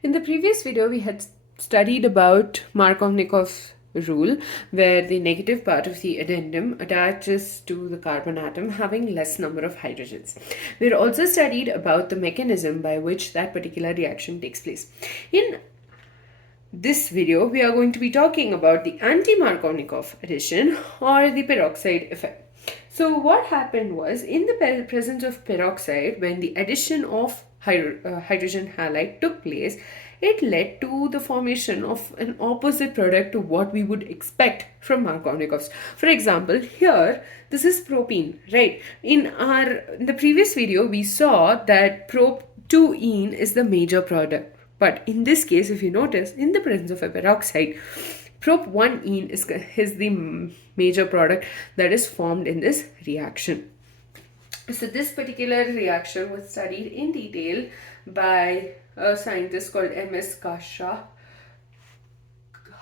In the previous video, we had studied about Markovnikov rule, where the negative part of the addendum attaches to the carbon atom having less number of hydrogens. We had also studied about the mechanism by which that particular reaction takes place. In this video, we are going to be talking about the anti-Markovnikov addition or the peroxide effect. So what happened was, in the presence of peroxide, when the addition of hydrogen halide took place, it led to the formation of an opposite product to what we would expect from Markovnikovs. For example, here this is propene, right? In the previous video, we saw that prop-2-ene is the major product. But in this case, if you notice, in the presence of a peroxide, prop-1-ene is the major product that is formed in this reaction. So this particular reaction was studied in detail by a scientist called M.S.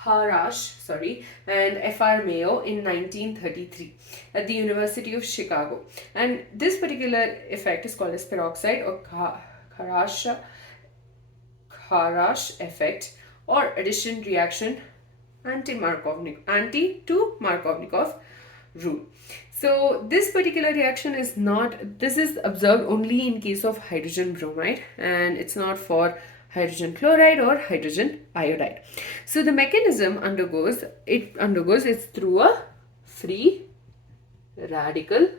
Harash and F.R. Mayo in 1933 at the University of Chicago. And this particular effect is called as peroxide or Harash effect or addition reaction anti-Markovnikov rule. So this particular reaction is observed only in case of hydrogen bromide, and it's not for hydrogen chloride or hydrogen iodide. So the mechanism undergoes through a free radical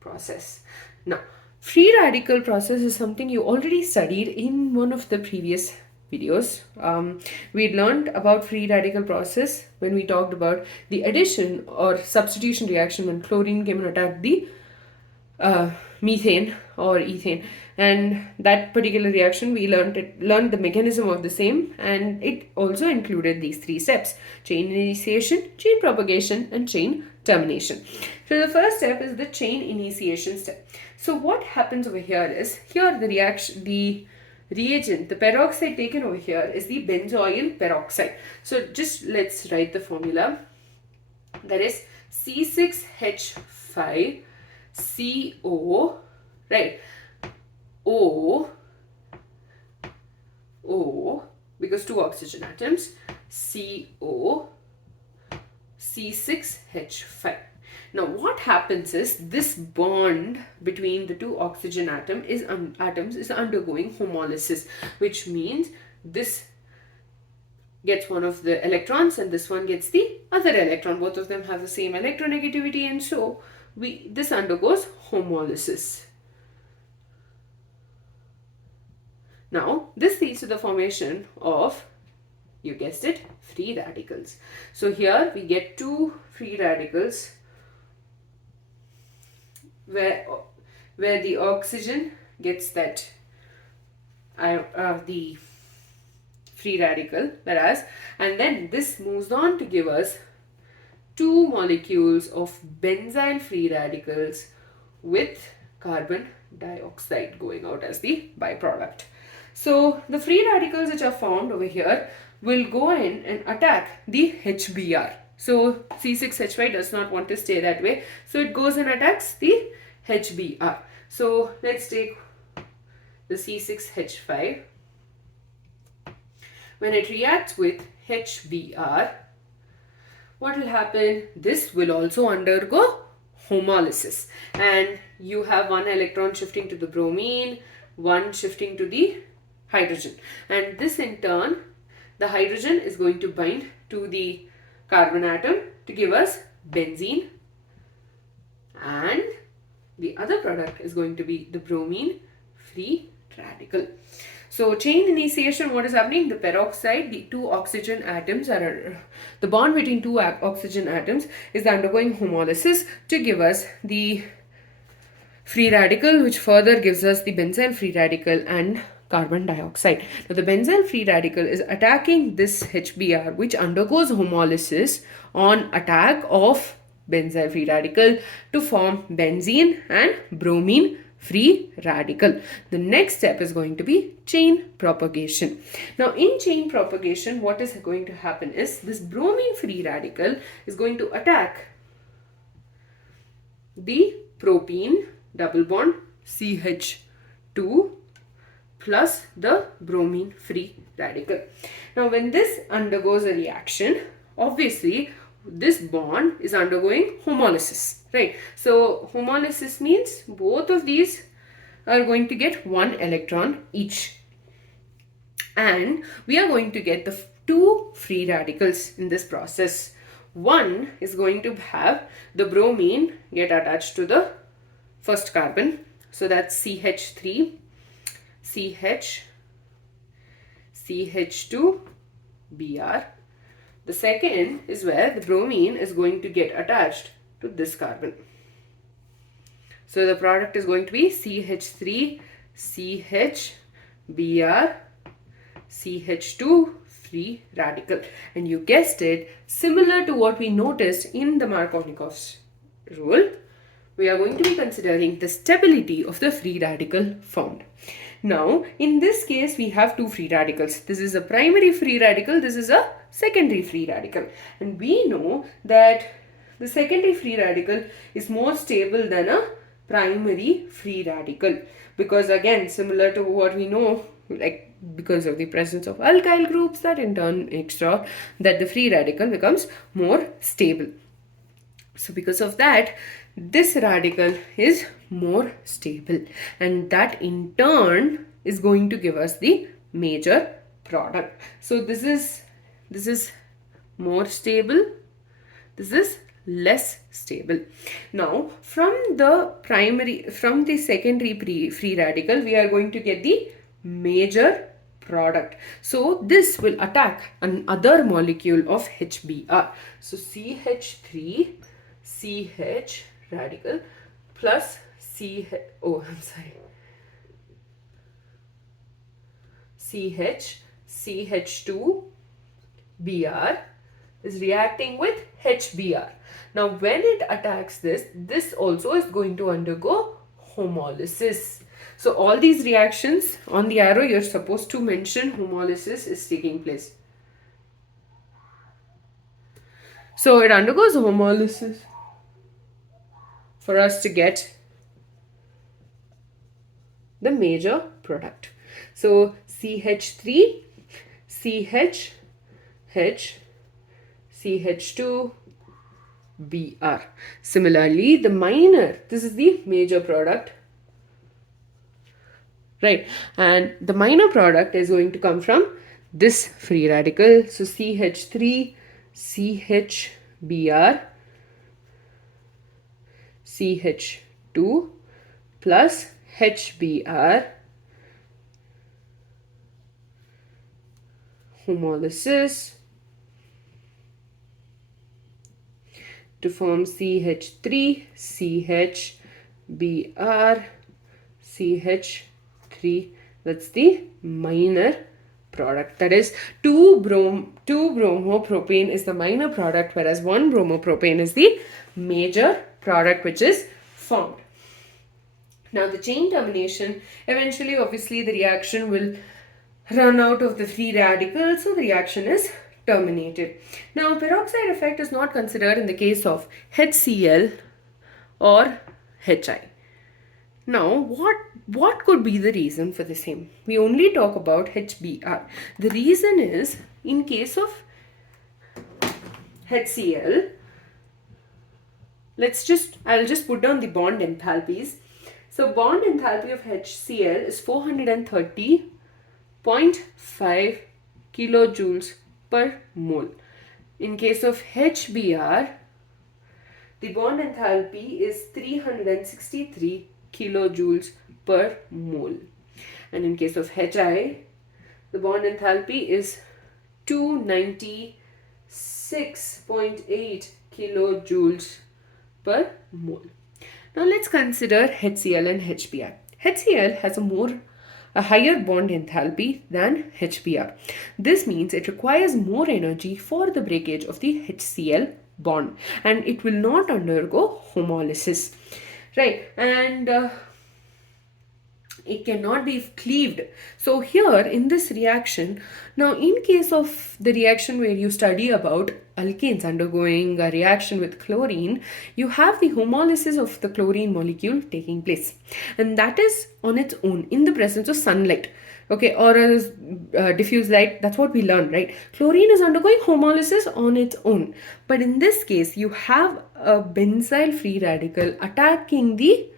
process. Now, free radical process is something you already studied in one of the previous videos. We learned about free radical process when we talked about the addition or substitution reaction when chlorine came and attacked the methane or ethane, and that particular reaction we learned the mechanism of the same, and it also included these three steps: chain initiation, chain propagation, and chain termination. So the first step is the chain initiation step. So what happens over here is, here the reagent, the peroxide taken over here is the benzoyl peroxide. So just let's write the formula. That is C6H5CO, right? O, because two oxygen atoms, CO, C6H5. Now what happens is, this bond between the two oxygen atoms is undergoing homolysis, which means this gets one of the electrons and this one gets the other electron. Both of them have the same electronegativity, and so this undergoes homolysis. Now this leads to the formation of, you guessed it, free radicals. So here we get two free radicals where the oxygen gets that the free radical, and then this moves on to give us two molecules of benzyl free radicals with carbon dioxide going out as the byproduct. So the free radicals which are formed over here will go in and attack the HBr. So C6H5 does not want to stay that way, so it goes and attacks the HBr. So let's take the C6H5. When it reacts with HBr, what will happen? This will also undergo homolysis, and you have one electron shifting to the bromine, one shifting to the hydrogen, and this in turn, the hydrogen is going to bind to the carbon atom to give us benzene, and the other product is going to be the bromine free radical. So chain initiation, what is happening? The peroxide, the two oxygen atoms the bond between two oxygen atoms is undergoing homolysis to give us the free radical, which further gives us the benzyl free radical and carbon dioxide. Now the benzyl free radical is attacking this HBr, which undergoes homolysis on attack of benzyl free radical to form benzene and bromine free radical. The next step is going to be chain propagation. Now in chain propagation, what is going to happen is, this bromine free radical is going to attack the propene double bond CH2 plus the bromine free radical. Now when this undergoes a reaction, obviously this bond is undergoing homolysis, right? So homolysis means both of these are going to get 1 electron each, and we are going to get the two free radicals in this process. One is going to have the bromine get attached to the first carbon, so that's CH3, CH, CH2, Br. The second is where the bromine is going to get attached to this carbon. So the product is going to be CH3, CH, Br, CH2 free radical. And you guessed it, similar to what we noticed in the Markovnikov's rule, we are going to be considering the stability of the free radical found. Now, in this case, we have two free radicals. This is a primary free radical, this is a secondary free radical. And we know that the secondary free radical is more stable than a primary free radical, because again, similar to what we know, like because of the presence of alkyl groups, that in turn makes sure that the free radical becomes more stable. So because of that, this radical is more stable, and that in turn is going to give us the major product. So this is more stable, this is less stable. Now from the secondary free radical, we are going to get the major product. So this will attack another molecule of HBr. So CH3 CH radical plus CH CH2 Br is reacting with HBr. Now when it attacks this also is going to undergo homolysis. So all these reactions on the arrow, you're supposed to mention homolysis is taking place. So it undergoes homolysis for us to get the major product. So CH3, CH, H, CH2, Br. Similarly, the minor, this is the major product, right? And the minor product is going to come from this free radical. So CH3, CH, Br, CH2 plus HBr, homolysis to form CH3, CH, Br, CH3. That's the minor product. That is 2 bromopropane is the minor product, whereas 1 bromopropane is the major product which is formed. Now the chain termination, eventually obviously the reaction will run out of the free radicals, so the reaction is terminated. Now peroxide effect is not considered in the case of HCl or HI. Now what could be the reason for the same? We only talk about HBr. The reason is, in case of HCl, I'll just put down the bond enthalpies. So bond enthalpy of HCl is 430.5 kilojoules per mole. In case of HBr, the bond enthalpy is 363 kilojoules per mole. And in case of HI, the bond enthalpy is 296.8 kilojoules per mole. Now let's consider HCl and HBr. HCl has a higher bond enthalpy than HBr. This means it requires more energy for the breakage of the HCl bond, and it will not undergo homolysis, right? And it cannot be cleaved. So here in this reaction, now in case of the reaction where you study about alkanes undergoing a reaction with chlorine, you have the homolysis of the chlorine molecule taking place, and that is on its own in the presence of sunlight. okay, or a diffuse light. That's what we learned, right? Chlorine is undergoing homolysis on its own, but in this case you have a benzyl free radical attacking the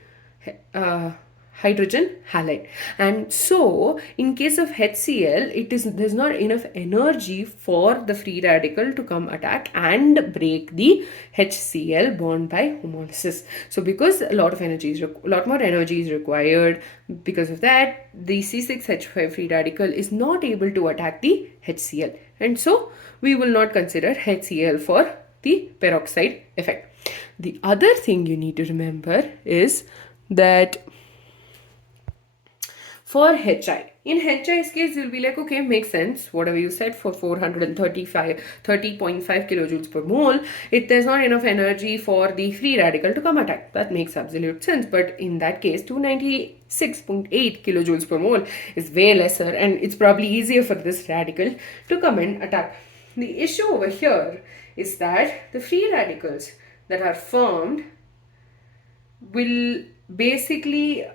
uh, hydrogen halide, and so in case of HCl, there's not enough energy for the free radical to come attack and break the HCl bond by homolysis. So because a lot more energy is required, because of that the C6H5 free radical is not able to attack the HCl, and so we will not consider HCl for the peroxide effect. The other thing you need to remember is that for HI, in HI's case, you'll be like, okay, makes sense. Whatever you said, for 30.5 kilojoules per mole, there's not enough energy for the free radical to come attack. That makes absolute sense. But in that case, 296.8 kilojoules per mole is way lesser, and it's probably easier for this radical to come and attack. The issue over here is that the free radicals that are formed will basically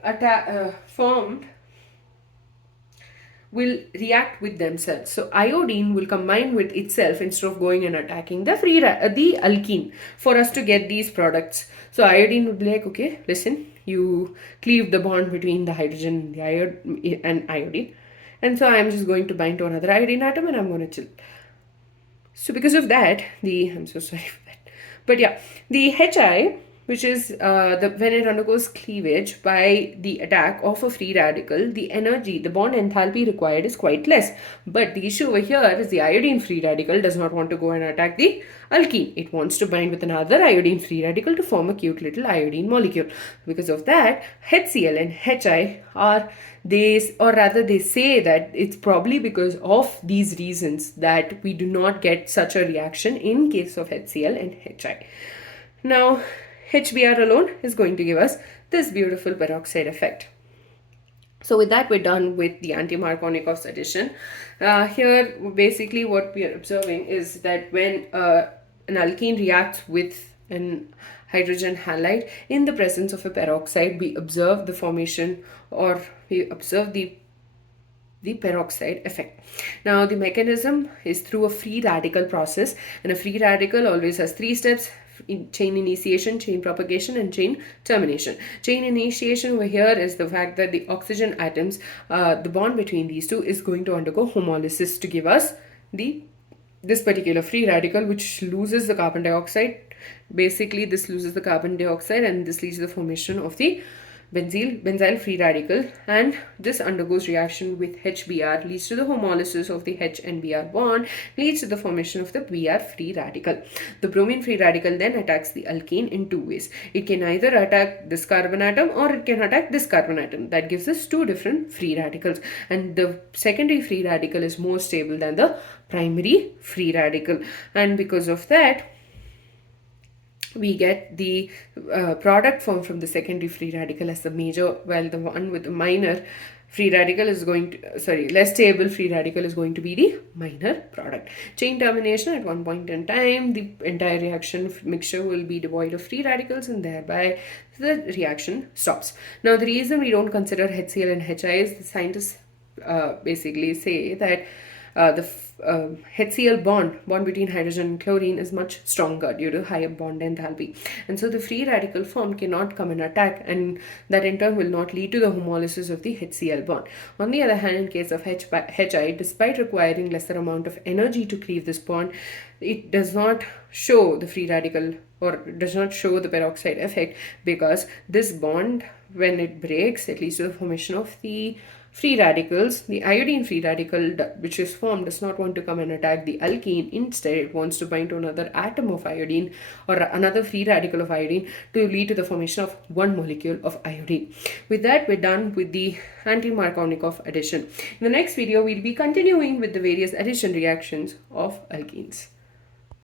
will react with themselves. So iodine will combine with itself instead of going and attacking the the alkene for us to get these products. So iodine would be like, okay, listen, you cleave the bond between the hydrogen and iodine, and so I'm just going to bind to another iodine atom and I'm going to chill. So because of that, I'm so sorry for that. But yeah, the HI, which is when it undergoes cleavage by the attack of a free radical, the bond enthalpy required is quite less. But the issue over here is the iodine free radical does not want to go and attack the alkene. It wants to bind with another iodine free radical to form a cute little iodine molecule. Because of that, HCl and HI they say that it's probably because of these reasons that we do not get such a reaction in case of HCl and HI. Now, HBr alone is going to give us this beautiful peroxide effect. So with that, we're done with the Anti-Markovnikov's addition. Here, basically what we are observing is that when an alkene reacts with an hydrogen halide in the presence of a peroxide, we observe the formation, or we observe the peroxide effect. Now, the mechanism is through a free radical process, and a free radical always has 3 steps: chain initiation, chain propagation, and chain termination. Chain initiation over here is the fact that the oxygen atoms, the bond between these two is going to undergo homolysis to give us this particular free radical, which loses the carbon dioxide. Basically, this loses the carbon dioxide, and this leads to the formation of the benzyl free radical, and this undergoes reaction with HBr, leads to the homolysis of the H and Br bond, leads to the formation of the Br free radical. The bromine free radical then attacks the alkene in 2 ways. It can either attack this carbon atom or it can attack this carbon atom. That gives us 2 different free radicals, and the secondary free radical is more stable than the primary free radical, and because of that we get the product formed from the secondary free radical as the major, while the one with the minor free radical is going to, less stable free radical is going to be the minor product. Chain termination: at one point in time, the entire reaction mixture will be devoid of free radicals, and thereby the reaction stops. Now, the reason we don't consider HCl and HI is the scientists basically say that the HCl bond between hydrogen and chlorine is much stronger due to higher bond enthalpy, and so the free radical formed cannot come and attack, and that in turn will not lead to the homolysis of the HCl bond. On the other hand, in case of HI, despite requiring lesser amount of energy to cleave this bond, it does not show the free radical or does not show the peroxide effect, because this bond, when it breaks, it leads to the formation of the free radicals. The iodine free radical which is formed does not want to come and attack the alkene. Instead, it wants to bind to another atom of iodine or another free radical of iodine to lead to the formation of one molecule of iodine. With that, we're done with the Anti-Markovnikov addition. In the next video, we'll be continuing with the various addition reactions of alkenes.